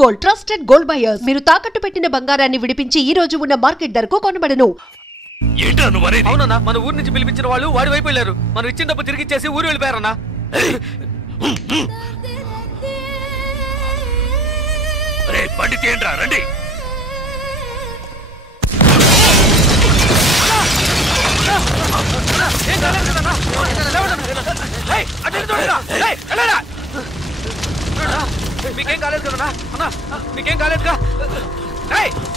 Gold, trusted gold buyers. మీరు తాకట్టు పెట్టిన బంగారాన్ని విడిపించి ఈ రోజు ఉన్న మార్కెట్ ధరకు కొనబడను. అవునన్నా, మన ఊరు నుంచి పిలిపించిన వాళ్ళు వాడి వైపు వెళ్ళారు. మనం ఇచ్చిన డబ్బు తిరిగి ఇచ్చేసి ఊరు వెళ్ళిపోయారన్నా. బండి తీయండిరా, రండి. మీకేం కాలేదు కదన్నా? అన్నా మీకేం కాలేదుగా?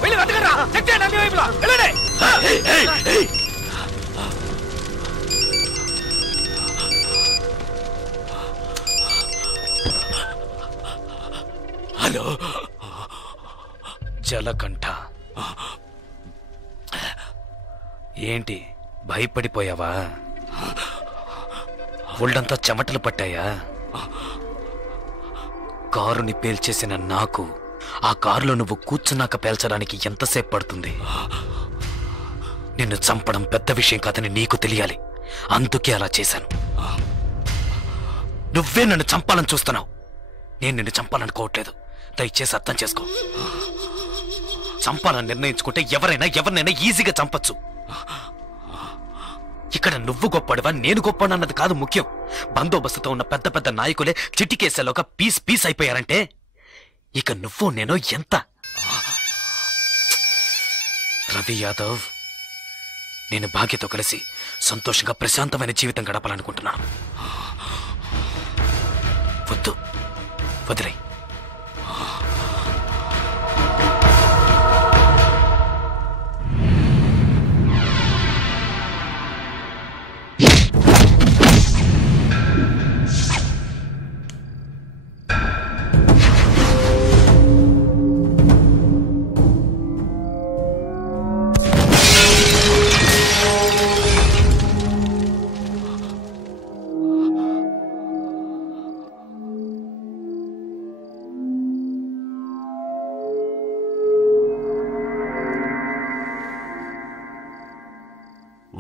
వెళ్ళి వెతకరా, చెక్ చేయండి అన్ని వైపులా. వెళ్ళండి. హలో జలకంఠ, ఏంటి భయపడిపోయావా? ఒళ్ళంతా చెమటలు పట్టాయా? కారుని పేల్చేసిన నాకు ఆ కారులో నువ్వు కూర్చున్నాక పేల్చడానికి ఎంతసేపు పడుతుంది? నిన్ను చంపడం పెద్ద విషయం కాదని నీకు తెలియాలి, అందుకే అలా చేశాను. నువ్వే నన్ను చంపాలని చూస్తున్నావు, నేను నిన్ను చంపాలనుకోవట్లేదు. దయచేసి అర్థం చేసుకో. చంపాలని నిర్ణయించుకుంటే ఎవరినైనా ఈజీగా చంపచ్చు. ఇక్కడ నువ్వు గొప్పడివా నేను గొప్పడన్నది కాదు ముఖ్యం. బందోబస్తుతో ఉన్న పెద్ద పెద్ద నాయకులే చిటికేసేలోగా పీస్ అయిపోయారంటే ఇక నువ్వు నేను ఎంత? రవి యాదవ్, నేను భాగ్యతో కలిసి సంతోషంగా ప్రశాంతమైన జీవితం గడపాలనుకుంటున్నాను. వద్దు, వదిలే.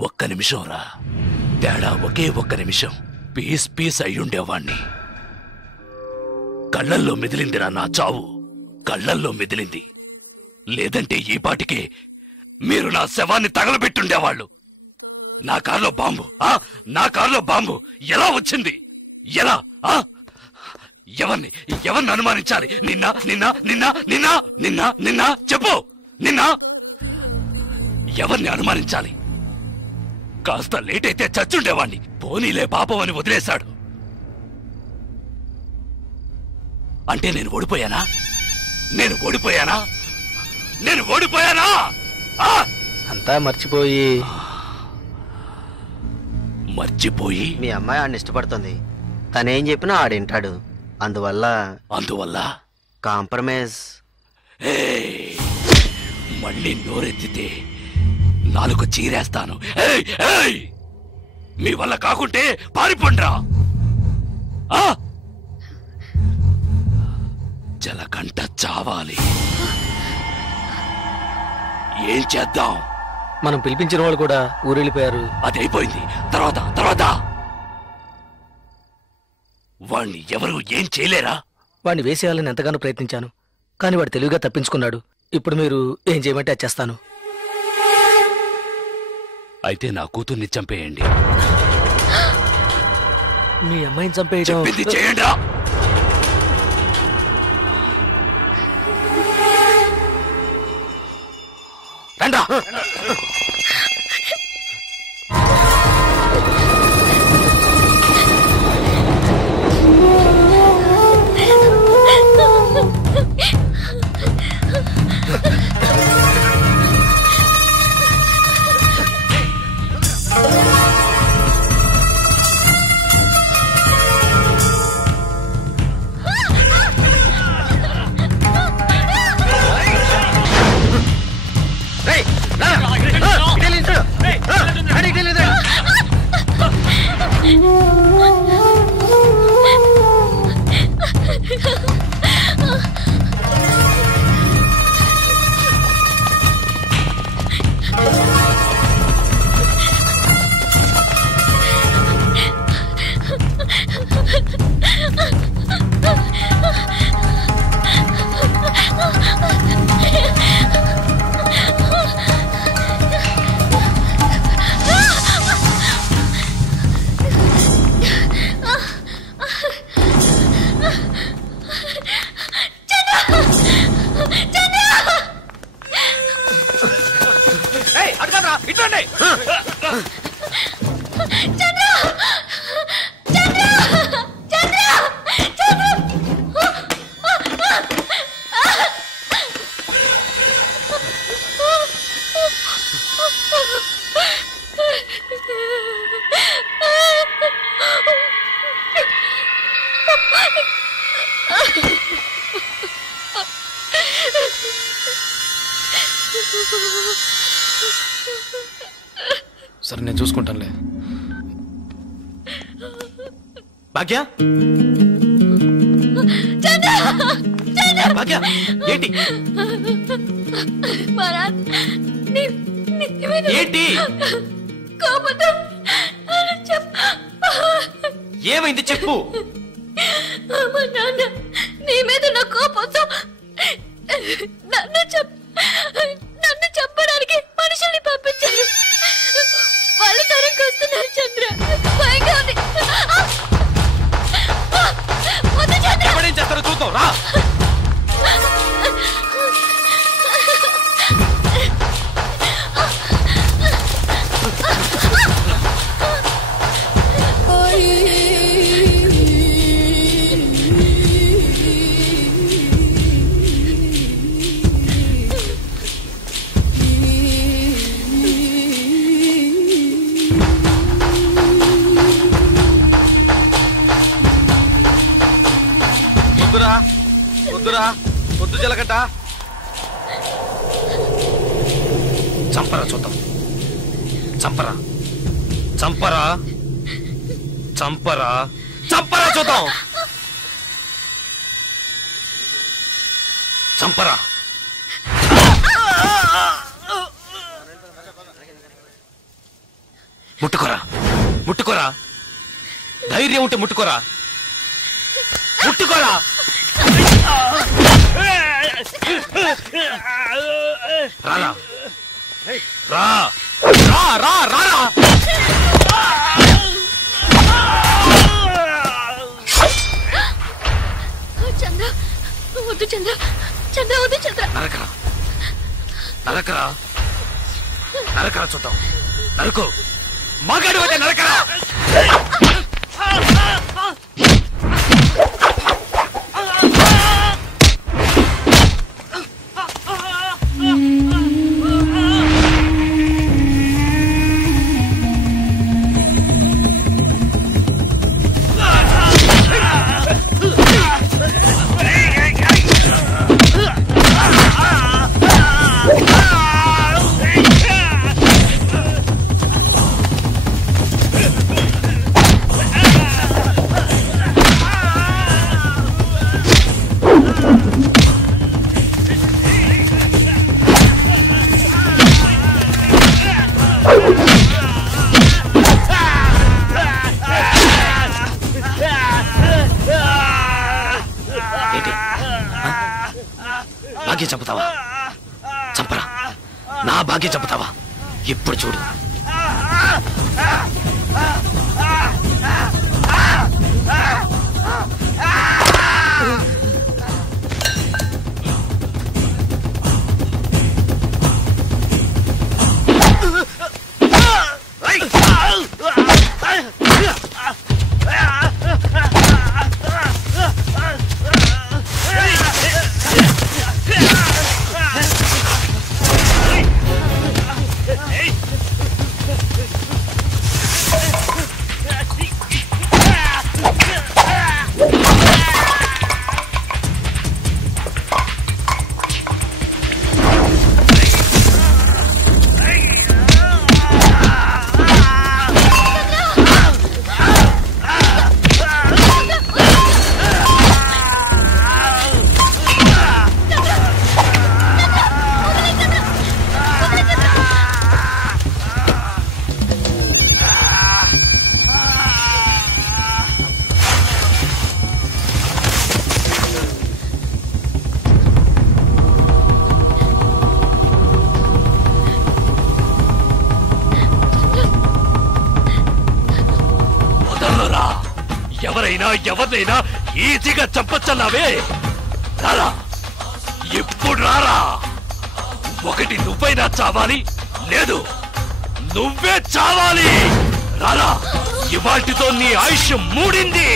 ఒక్క నిమిషం రా, తేడా ఒకే ఒక్క నిమిషం. పీస్ అయ్యుండేవాణ్ణి. కళ్ళల్లో మెదిలిందిరా నా చావు, కళ్ళల్లో మెదిలింది. లేదంటే ఈ పాటికే మీరు నా శవాన్ని తగలబెట్టుండేవాళ్ళు. నా కారులో బాంబు ఎలా వచ్చింది? ఎలా? ఎవరిని అనుమానించాలి? నిన్న చెప్పు. ఎవరిని అనుమానించాలి? కాస్త లేట్ అయితే చచ్చుండేవాణ్ణి. పోనీలే పాపం అని వదిలేశాడు. అంటే నేను ఓడిపోయానా? అంతా మర్చిపోయి మీ అమ్మాయి ఆడిని ఇష్టపడుతుంది. తనేం చెప్పినా ఆడింటాడు. అందువల్ల కాంప్రమైజ్. మళ్ళీ నోరెత్తితే నాలుగు చీరేస్తాను. మీ వల్ల కాకుంటే పారిపోండ్రా. జలకంఠ చావాలి. ఏం చేద్దాం? మనం పిలిపించిన వాళ్ళు కూడా ఊరెళ్ళిపోయారు. అదైపోయింది. తర్వాత వాణ్ణి ఎవరు ఏం చేయలేరా? వాడిని వేసేయాలని ఎంతగానో ప్రయత్నించాను, కానీ వాడు తెలివిగా తప్పించుకున్నాడు. ఇప్పుడు మీరు ఏం చేయమంటే అది చేస్తాను. అయితే నా కూతుర్ని చంపేయండి. మీ అమ్మాయిని చంపేయడం చెప్పింది చేయండి. రండా. సరే నేను చూసుకుంటానులే. భాగ్య భాగ్య ఏంటి ఏంటి ఏమైంది చెప్పు. నీ మీద నా కోపంతో నన్ను చెప్పడానికి మనుషుల్ని పంపించారు. వాళ్ళు త్వరగా వస్తున్నారు చంద్ర. భయంగా ఉంది. ఎవడేం చేస్తారో చూద్దాం రా. పొద్దు జలగంట చంపరా చూద్దాం. చంపరా చంపరా చంపరా చంపరా చూద్దాం. చంపరా. ముట్టుకోరా ముట్టుకోరా. ధైర్యం ఉంటే ముట్టుకోరా. ముట్టుకోరా. రారా రా రా రా రా. చంద్ర వద్దు చంద్ర. చంద్ర వద్దు చంద్ర. నరకరా నరకరా నరకరా చూద్దాం. నరుకు. మగాడు అయితే నరకరా. భాగ్యం చంపుతావా? చంపరా. నా భాగ్యం చంపుతావా? ఇప్పుడు చూడు. ఎవరినైనా ఈజీగా చంపచ్చన్నావే. రారా ఇప్పుడు రారా. ఒకటి నువ్వైనా చావాలి, లేదు నువ్వే చావాలి. రారా. ఇవాటితో నీ ఆయుష్ మూడింది.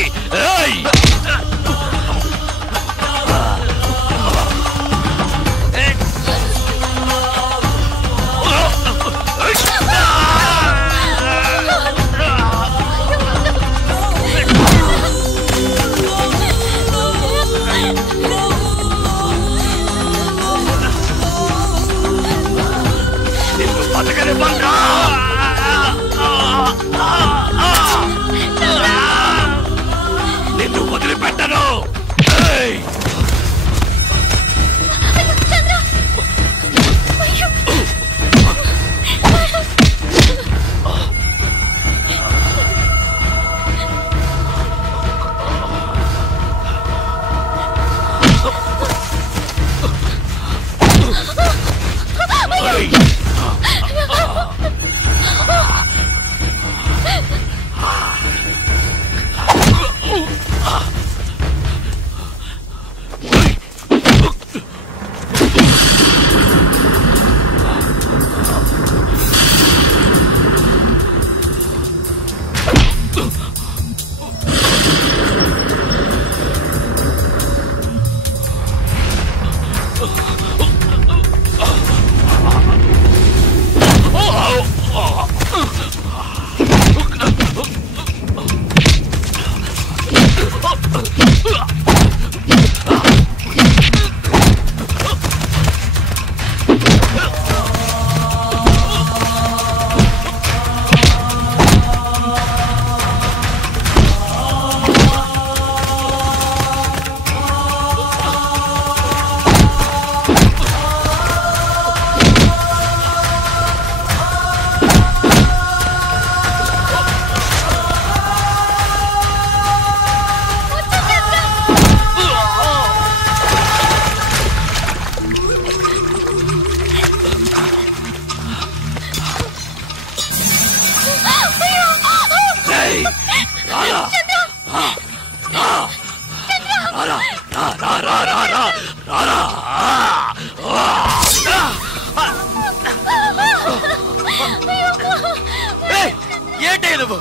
ఏంటే నువ్వు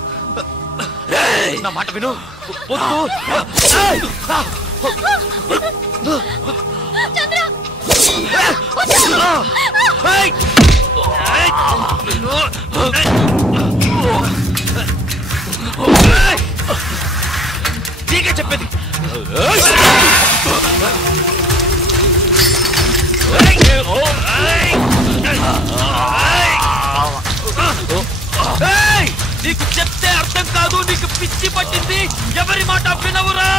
నా మాట విను. నీకే చెప్పేది. నీకు చెప్తే అర్థం కాదు, నీకు పిచ్చి పట్టింది, ఎవరి మాట వినవురా.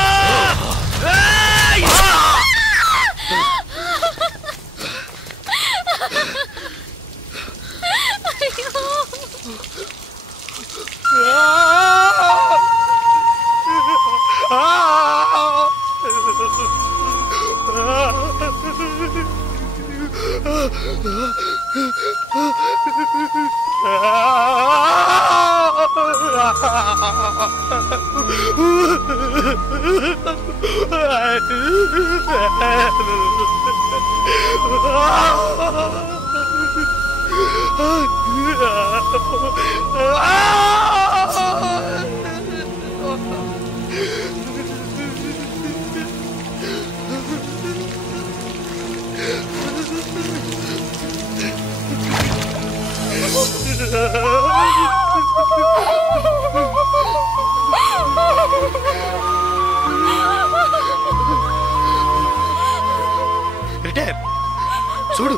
చూడు,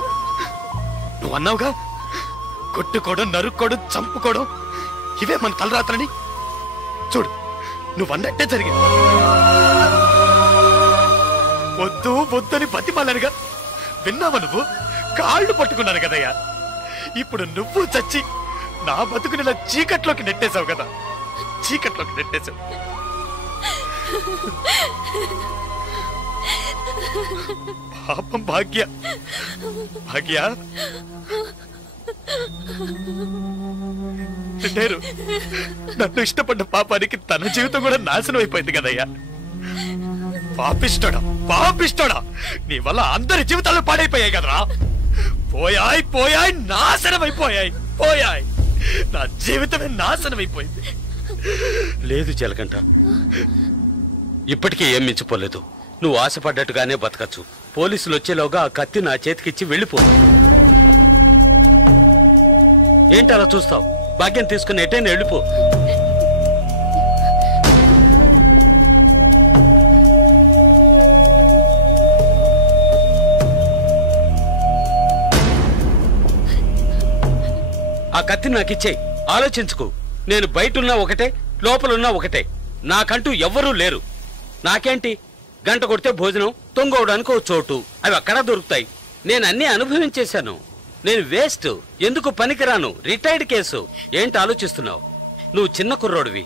నువ్వు అన్నావుగా కొట్టుకోవడం, నరుక్కోవడం, చంపుకోవడం ఇవే మన తలరాత్రని. చూడు, నువ్వు అన్నట్టే జరిగింది. వద్దు వద్దని బతిమాలనుగా విన్నావా నువ్వు? కాళ్ళు పట్టుకున్నాను కదయ్యా. ఇప్పుడు నువ్వు చచ్చి నా బతుకుని చీకట్లోకి నెట్టేశావు కదా, చీకట్లోకి నెట్టేశావు. పాపం భాగ్య, భాగ్య నన్ను ఇష్టపడ్డ పాపానికి తన జీవితం కూడా నాశనం అయిపోయింది కదయ్యా. పాపిష్టోడా, పాపిష్టోడా, నీ వల్ల అందరి జీవితాలు పాడైపోయాయి కదరా. పోయాయి పోయాయి, నాశనం అయిపోయాయి, పోయాయి. నా జీవితమే నాశనం అయిపోయింది. లేదు చిలకంట, ఇప్పటికీ ఏం మించిపోలేదు. నువ్వు ఆశపడ్డట్టుగానే బతకచ్చు. పోలీసులు వచ్చేలోగా ఆ కత్తి నా చేతికిచ్చి వెళ్ళిపో. ఏంటి అలా చూస్తావు? భాగ్యం తీసుకుని ఎటైనా వెళ్ళిపో. ఆ కత్తి నాకిచ్చేయి. ఆలోచించుకో. నేను బయటున్నా ఒకటే, లోపలున్నా ఒకటే. నాకంటూ ఎవ్వరూ లేరు. నాకేంటి, గంట కొడితే భోజనం, తొంగవడానికి ఓ చోటు, అవి అక్కడా దొరుకుతాయి. నేను అన్నీ అనుభవించేశాను. నేను వేస్ట్, ఎందుకు పనికిరాను, రిటైర్డ్ కేసు. ఏంటి ఆలోచిస్తున్నావు? నువ్వు చిన్న కుర్రోడివి.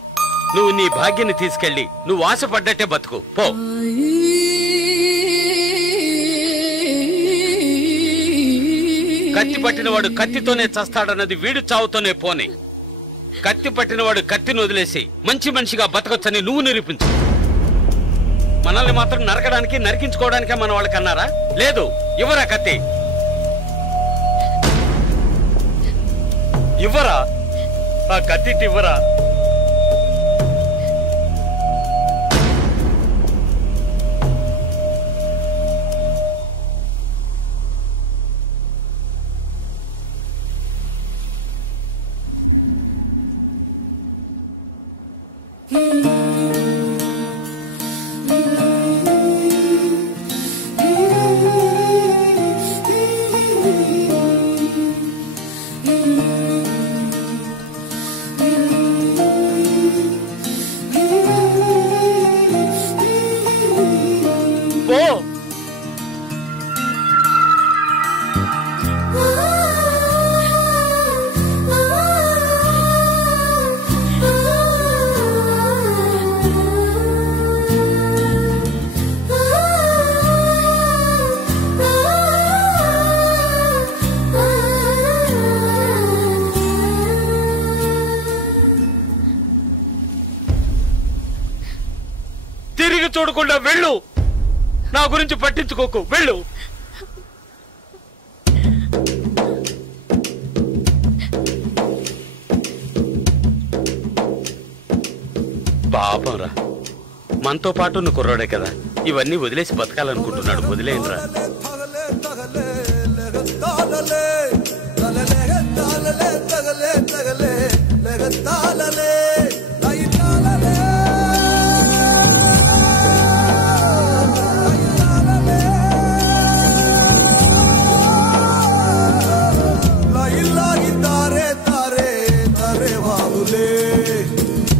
నువ్వు నీ భాగ్యాన్ని తీసుకెళ్ళి నువ్వు ఆశపడ్డట్టే బతుకు పో. కత్తి పట్టినవాడు కత్తితోనే చస్తాడన్నది వీడు చావుతోనే పోనీ. కత్తి పట్టినవాడు కత్తిని వదిలేసి మంచి మనిషిగా బతకొచ్చని నువ్వు నిరూపించు. మనల్ని మాత్రం నరకడానికి, నరికించుకోవడానికే మన వాళ్ళకి అన్నారా? లేదు. ఇవ్వరా కత్తి, ఇవ్వరా ఆ కత్తి, ఇవ్వరా. చూడకుండా వెళ్ళు. నా గురించి పట్టించుకోకు, వెళ్ళు. పాపం రా, మనతో పాటు ఉన్న కుర్రాడే కదా, ఇవన్నీ వదిలేసి బతకాలనుకుంటున్నాడు. వదిలేయండిరా.